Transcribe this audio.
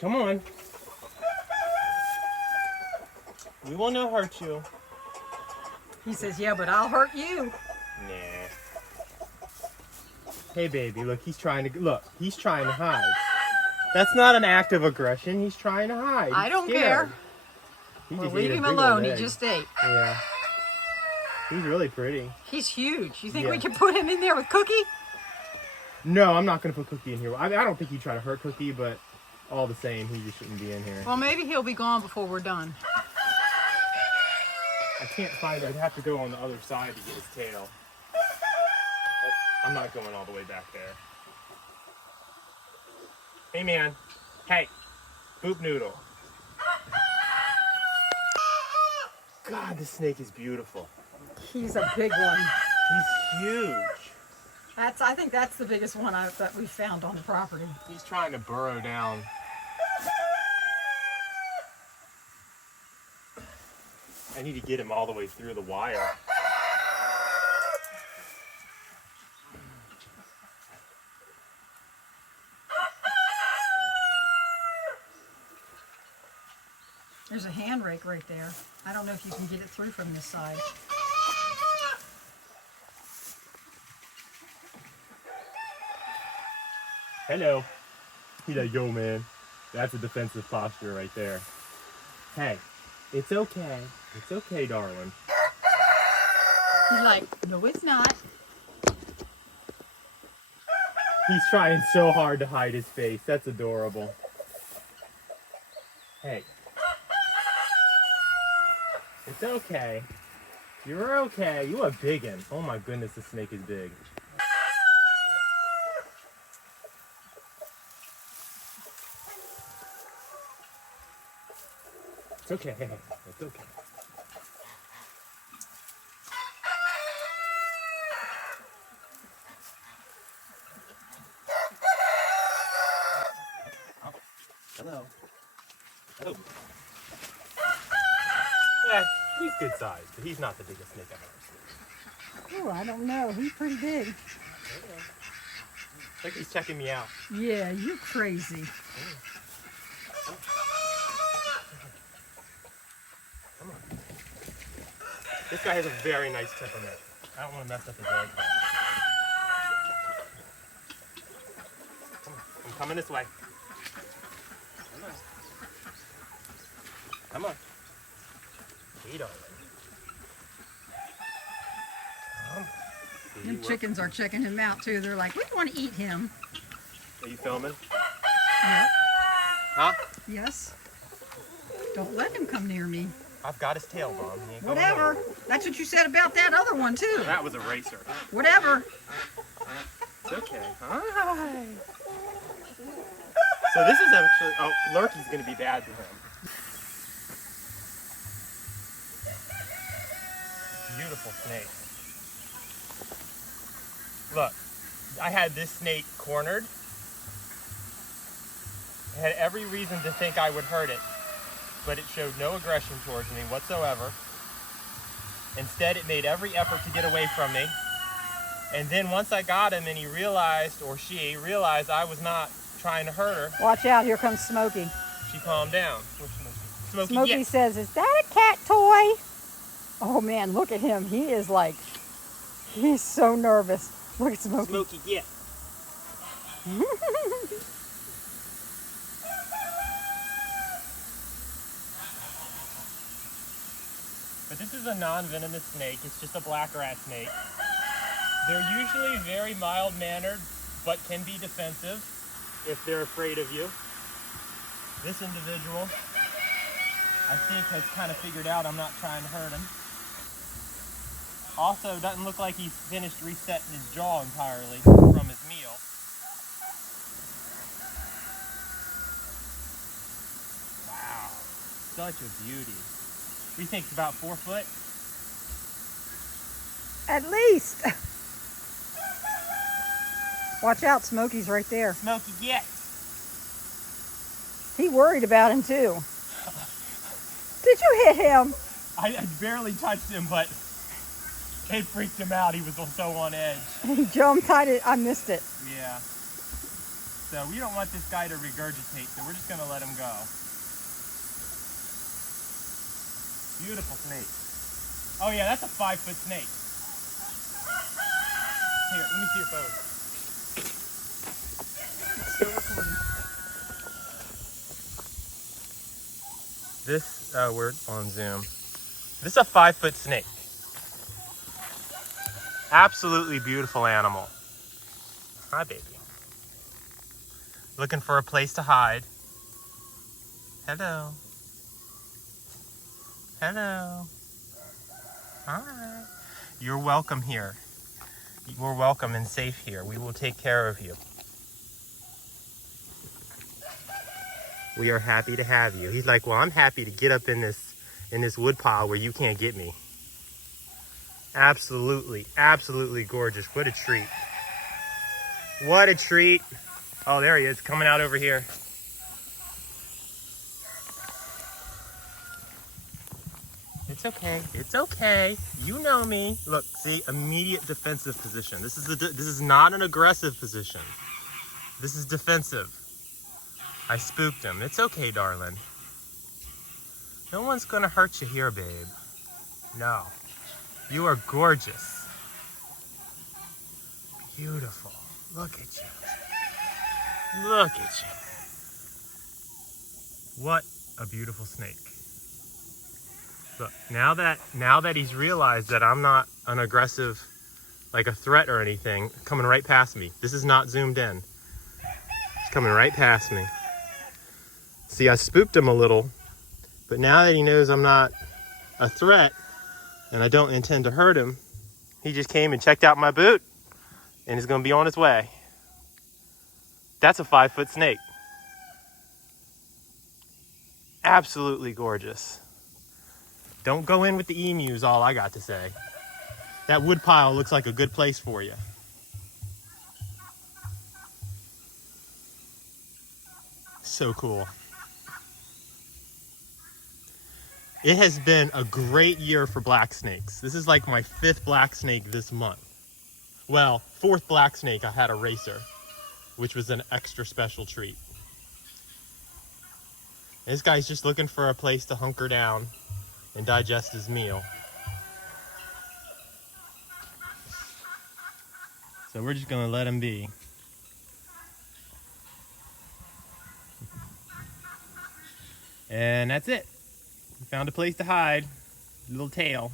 Come on. We will not hurt you. He says, yeah, but I'll hurt you. Nah. Hey, baby, look, he's trying to hide. That's not an act of aggression. He's trying to hide. I don't Scared. care. He Well, just leave ate a him big old alone. He egg. just ate. Yeah. He's really pretty. He's huge. You think Yeah. we can put him in there with Cookie? No, I'm not going to put Cookie in here. I don't think he'd try to hurt Cookie, but all the same, he just shouldn't be in here. Well, maybe he'll be gone before we're done. I can't find it. I'd have to go on the other side to get his tail. But I'm not going all the way back there. Hey, man. Hey. Boop noodle. God, this snake is beautiful. He's a big one. He's huge. I think that's the biggest one that we found on the property. He's trying to burrow down. I need to get him all the way through the wire. There's a hand rake right there. I don't know if you can get it through from this side. Hello. He's like, yo, man. That's a defensive posture right there. Hey, it's okay. It's okay, darling. He's like, no, it's not. He's trying so hard to hide his face. That's adorable. Hey. It's okay. You're okay. You a biggin'. Oh my goodness, the snake is big. It's okay. It's okay. Oh. Hello. Hello. Yeah, he's good size, but he's not the biggest snake I've ever seen. Oh, I don't know. He's pretty big. Look, he's checking me out. Yeah, you're crazy. Come on. This guy has a very nice temperament. I don't want to mess up his egg. Come on. I'm coming this way. Come on. Come on. Hey, darling. Them chickens are checking him out too. They're like, we want to eat him. Are you filming? Yeah. Huh? Yes. Don't let him come near me. I've got his tail, Mom. He ain't going Whatever. nowhere. That's what you said about that other one too. That was a racer. Whatever. It's okay. Hi. So this is actually, oh, Lurky's going to be bad to him. Beautiful snake. Look, I had this snake cornered. I had every reason to think I would hurt it, but it showed no aggression towards me whatsoever. Instead, it made every effort to get away from me. And then once I got him and he realized, or she realized I was not trying to hurt her, Watch out, here comes Smokey. she calmed down. Where's Smokey? Smokey Yes. says, is that a cat toy? Oh man, look at him. He is like, he's so nervous. Look at Smokey. Smokey, yeah. But this is a non-venomous snake. It's just a black rat snake. They're usually very mild-mannered, but can be defensive if they're afraid of you. This individual, I think, has kind of figured out I'm not trying to hurt him. Also, doesn't look like he's finished resetting his jaw entirely from his meal. Wow, such a beauty. What do you think, about 4 foot? At least. Watch out, Smokey's right there. Smokey, yeah. He worried about him too. Did you hit him? I barely touched him, but it freaked him out. He was so on edge. He jumped. I missed it. Yeah. So we don't want this guy to regurgitate, so we're just gonna let him go. Beautiful snake. Oh yeah, that's a 5-foot snake. Here, let me see your phone. This, we're on Zoom. This is a 5-foot snake. Absolutely beautiful animal. Hi, baby. Looking for a place to hide. Hello. Hello. Hi. You're welcome here. You're welcome and safe here. We will take care of you. We are happy to have you. He's like, well, I'm happy to get up in this wood pile where you can't get me. Absolutely, absolutely gorgeous. What a treat. What a treat. Oh, there he is, coming out over here. It's okay. It's okay. You know me. Look, see, immediate defensive position. This is not an aggressive position. This is defensive. I spooked him. It's okay, darling. No one's gonna hurt you here, babe. No. You are gorgeous. Beautiful. Look at you. Look at you. What a beautiful snake. Look, now that he's realized that I'm not an aggressive, like a threat or anything, coming right past me. This is not zoomed in. He's coming right past me. See, I spooked him a little, but now that he knows I'm not a threat and I don't intend to hurt him, he just came and checked out my boot and is gonna be on his way. That's a 5-foot snake. Absolutely gorgeous. Don't go in with the emus, all I got to say. That wood pile looks like a good place for you. So cool. It has been a great year for black snakes. This is like my 5th black snake this month. Well, 4th black snake, I had a racer, which was an extra special treat. This guy's just looking for a place to hunker down and digest his meal. So we're just gonna let him be. And that's it. We found a place to hide. Little tail.